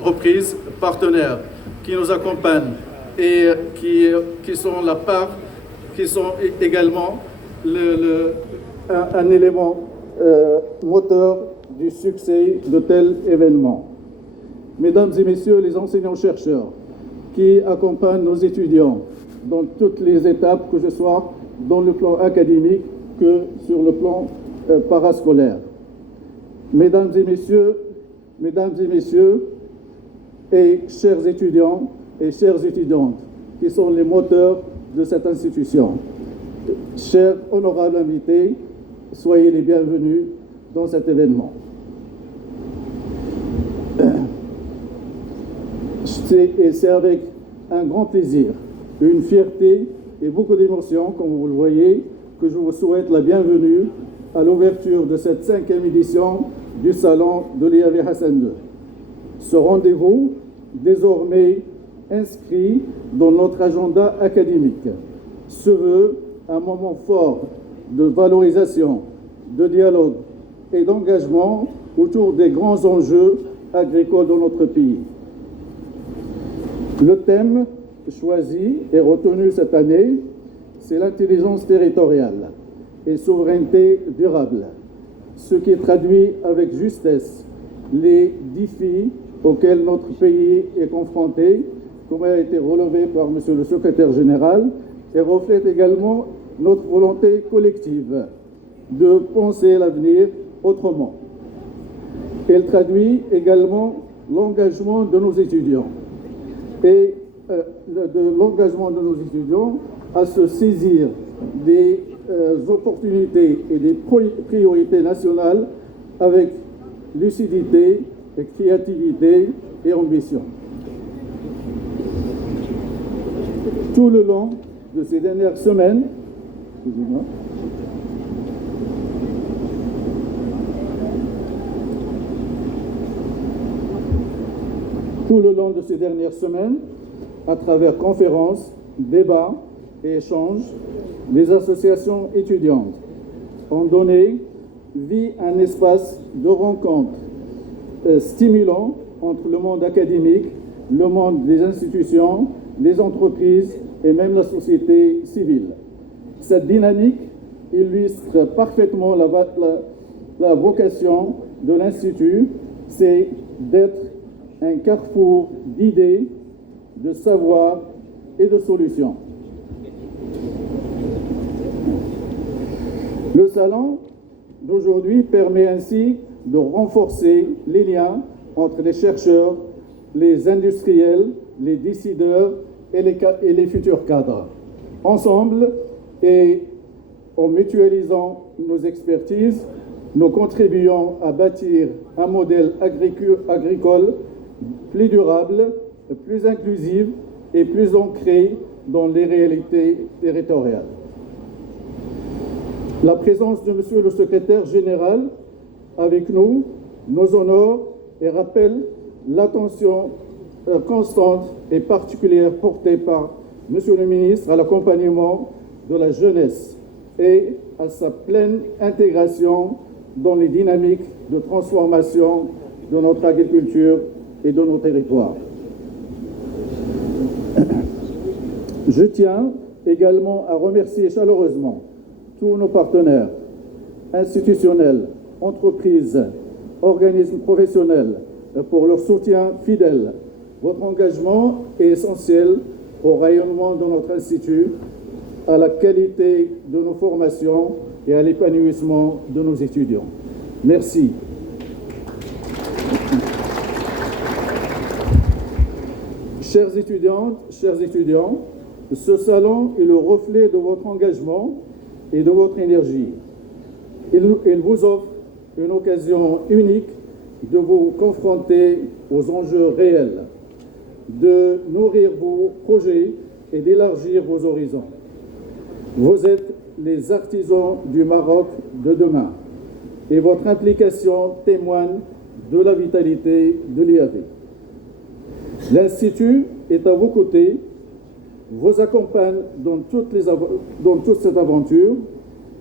Entreprises partenaires qui nous accompagnent et qui sont la part, qui sont également un élément moteur du succès de tels événements. Mesdames et messieurs les enseignants-chercheurs qui accompagnent nos étudiants dans toutes les étapes, que ce soit dans le plan académique que sur le plan parascolaire. Mesdames et messieurs, et chers étudiants et chères étudiantes, qui sont les moteurs de cette institution. Chers honorables invités, soyez les bienvenus dans cet événement. C'est avec un grand plaisir, une fierté et beaucoup d'émotion, comme vous le voyez, que je vous souhaite la bienvenue à l'ouverture de cette 5e édition du Salon de l'IAV Hassan II. Ce rendez-vous, désormais inscrit dans notre agenda académique, se veut un moment fort de valorisation, de dialogue et d'engagement autour des grands enjeux agricoles dans notre pays. Le thème choisi et retenu cette année, c'est l'intelligence territoriale et souveraineté durable, ce qui traduit avec justesse les défis auxquels notre pays est confronté, comme a été relevé par Monsieur le Secrétaire général, et reflète également notre volonté collective de penser l'avenir autrement. Elle traduit également l'engagement de nos étudiants et l'engagement de nos étudiants à se saisir des opportunités et des priorités nationales avec lucidité, et créativité et ambition. Tout le long de ces dernières semaines, à travers conférences, débats et échanges, les associations étudiantes ont donné vie à un espace de rencontre stimulant entre le monde académique, le monde des institutions, les entreprises et même la société civile. Cette dynamique illustre parfaitement la vocation de l'Institut, c'est d'être un carrefour d'idées, de savoir et de solutions. Le salon d'aujourd'hui permet ainsi de renforcer les liens entre les chercheurs, les industriels, les décideurs et les futurs cadres. Ensemble et en mutualisant nos expertises, nous contribuons à bâtir un modèle agricole plus durable, plus inclusif et plus ancré dans les réalités territoriales. La présence de Monsieur le Secrétaire général avec nous nous honore et rappelle l'attention constante et particulière portée par Monsieur le ministre à l'accompagnement de la jeunesse et à sa pleine intégration dans les dynamiques de transformation de notre agriculture et de nos territoires. Je tiens également à remercier chaleureusement tous nos partenaires institutionnels, entreprises, organismes professionnels pour leur soutien fidèle. Votre engagement est essentiel au rayonnement de notre institut, à la qualité de nos formations et à l'épanouissement de nos étudiants. Merci. Chères étudiantes, chers étudiants, ce salon est le reflet de votre engagement et de votre énergie. Il vous offre une occasion unique de vous confronter aux enjeux réels, de nourrir vos projets et d'élargir vos horizons. Vous êtes les artisans du Maroc de demain et votre implication témoigne de la vitalité de l'IAV. L'Institut est à vos côtés, vous accompagne dans toute cette aventure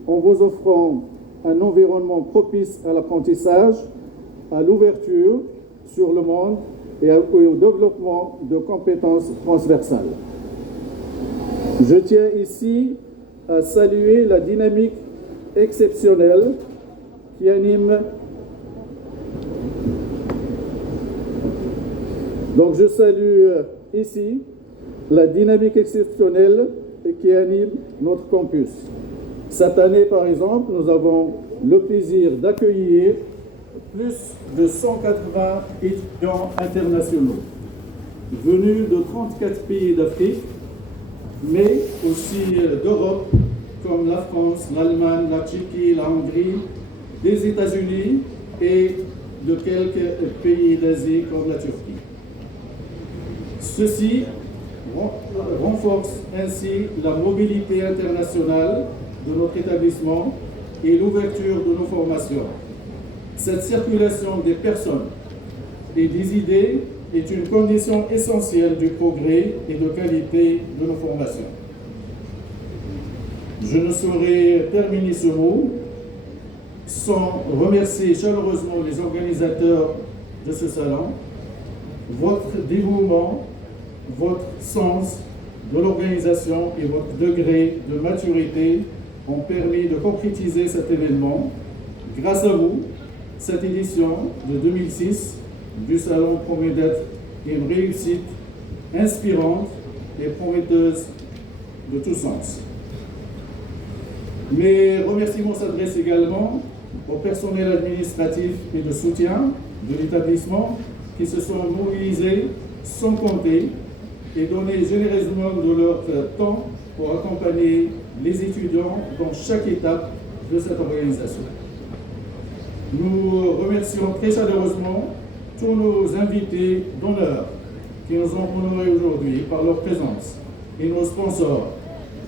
en vous offrant un environnement propice à l'apprentissage, à l'ouverture sur le monde et au développement de compétences transversales. Je tiens ici à saluer la dynamique exceptionnelle qui anime. Donc je salue ici la dynamique exceptionnelle qui anime notre campus. Cette année, par exemple, nous avons le plaisir d'accueillir plus de 180 étudiants internationaux venus de 34 pays d'Afrique, mais aussi d'Europe, comme la France, l'Allemagne, la Tchéquie, la Hongrie, des États-Unis et de quelques pays d'Asie comme la Turquie. Ceci renforce ainsi la mobilité internationale de notre établissement et l'ouverture de nos formations. Cette circulation des personnes et des idées est une condition essentielle du progrès et de qualité de nos formations. Je ne saurais terminer ce mot sans remercier chaleureusement les organisateurs de ce salon. Votre dévouement, votre sens de l'organisation et votre degré de maturité ont permis de concrétiser cet événement. Grâce à vous, cette édition de 2006 du Salon promet d'être une réussite inspirante et prometteuse de tous sens. Mes remerciements s'adressent également au personnel administratif et de soutien de l'établissement qui se sont mobilisés sans compter et donné généreusement de leur temps pour accompagner les étudiants dans chaque étape de cette organisation. Nous remercions très chaleureusement tous nos invités d'honneur qui nous ont honorés aujourd'hui par leur présence et nos sponsors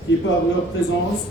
qui, par leur présence,